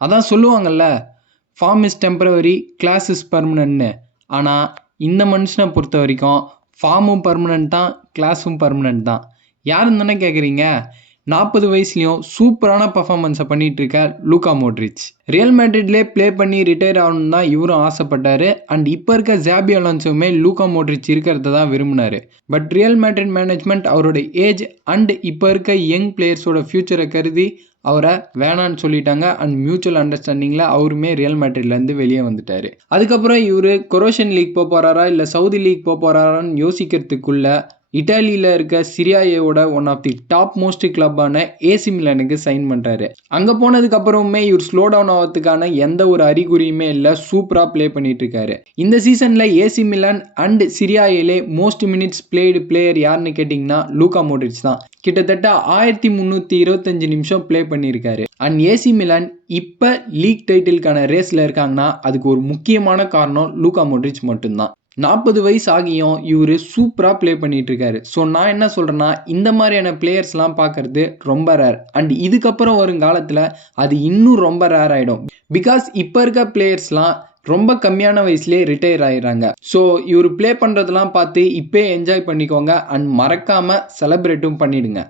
அதான் சொல்லுவாங்கல்ல, form is temporary, class is பெர்மனன்ட்னு. ஆனால் இந்த மனுஷனை பொறுத்த வரைக்கும் ஃபார்மும் பர்மனன்ட் தான், கிளாஸும் பர்மனன்ட் தான். யாருன்னு தானே கேட்குறீங்க? 40 வயசுலையும் சூப்பரான பர்ஃபார்மன்ஸை பண்ணிட்டு இருக்க லூகா மோட்ரிச். ரியல் மேட்ரிட்லேயே ப்ளே பண்ணி ரிட்டையர் ஆகணும்னு தான் இவரும் ஆசைப்பட்டாரு. அண்ட் இப்போ இருக்க ஜாபி அலோன்சோவுமே லூகா மோட்ரிச் இருக்கிறத தான் விரும்பினாரு. பட் ரியல் மேட்ரிட் மேனேஜ்மெண்ட் அவரோட ஏஜ் அண்ட் இப்போ இருக்க யங் பிளேயர்ஸோட ஃபியூச்சரை கருதி அவரை வேணான்னு சொல்லிட்டாங்க. அண்ட் மியூச்சுவல் அண்டர்ஸ்டாண்டிங்கில் அவருமே ரியல் மேட்ரிட்லேருந்து வெளியே வந்துட்டார். அதுக்கப்புறம் இவர் கொரோஷியன் லீக் போக போகிறாரா இல்லை சவுதி லீக் போக போகிறாரான்னு யோசிக்கிறதுக்குள்ள இட்டாலியில் இருக்க சிரியாயோட one of the top most கிளப்பான ஏசி மிலானுக்கு சைன் பண்ணுறாரு. அங்கே போனதுக்கு அப்புறமே இவர் ஸ்லோ டவுன் ஆகிறதுக்கான எந்த ஒரு அறிகுறியுமே இல்லை, சூப்பராக ப்ளே பண்ணிட்டு இருக்காரு. இந்த சீசனில் ஏசி மிலான் அண்ட் சிரியாயிலே மோஸ்ட் மினிட்ஸ் பிளேடு பிளேயர் யாருன்னு கேட்டிங்கன்னா லூகா மோட்ரிச் தான். கிட்டத்தட்ட 1325 நிமிஷம் ப்ளே பண்ணியிருக்காரு. அண்ட் ஏசி மிலான் இப்போ லீக் டைட்டிலுக்கான ரேஸில் இருக்காங்கன்னா அதுக்கு ஒரு முக்கியமான காரணம் லூகா மோட்ரிச் மட்டும்தான். 40 வயசு ஆகியும் இவர் சூப்பராக ப்ளே பண்ணிட்டு இருக்காரு. ஸோ நான் என்ன சொல்கிறேன்னா, இந்த மாதிரியான பிளேயர்ஸ்லாம் பார்க்கறது ரொம்ப ரேர். அண்ட் இதுக்கப்புறம் வரும் காலத்தில் அது இன்னும் ரொம்ப ரேர் ஆகிடும். பிகாஸ் இப்போ இருக்க பிளேயர்ஸ்லாம் ரொம்ப கம்மியான வயசுலேயே ரிட்டையர் ஆகிடுறாங்க. ஸோ இவர் ப்ளே பண்ணுறதெல்லாம் பார்த்து இப்போயே என்ஜாய் பண்ணிக்கோங்க அண்ட் மறக்காமல் செலிப்ரேட்டும் பண்ணிடுங்க.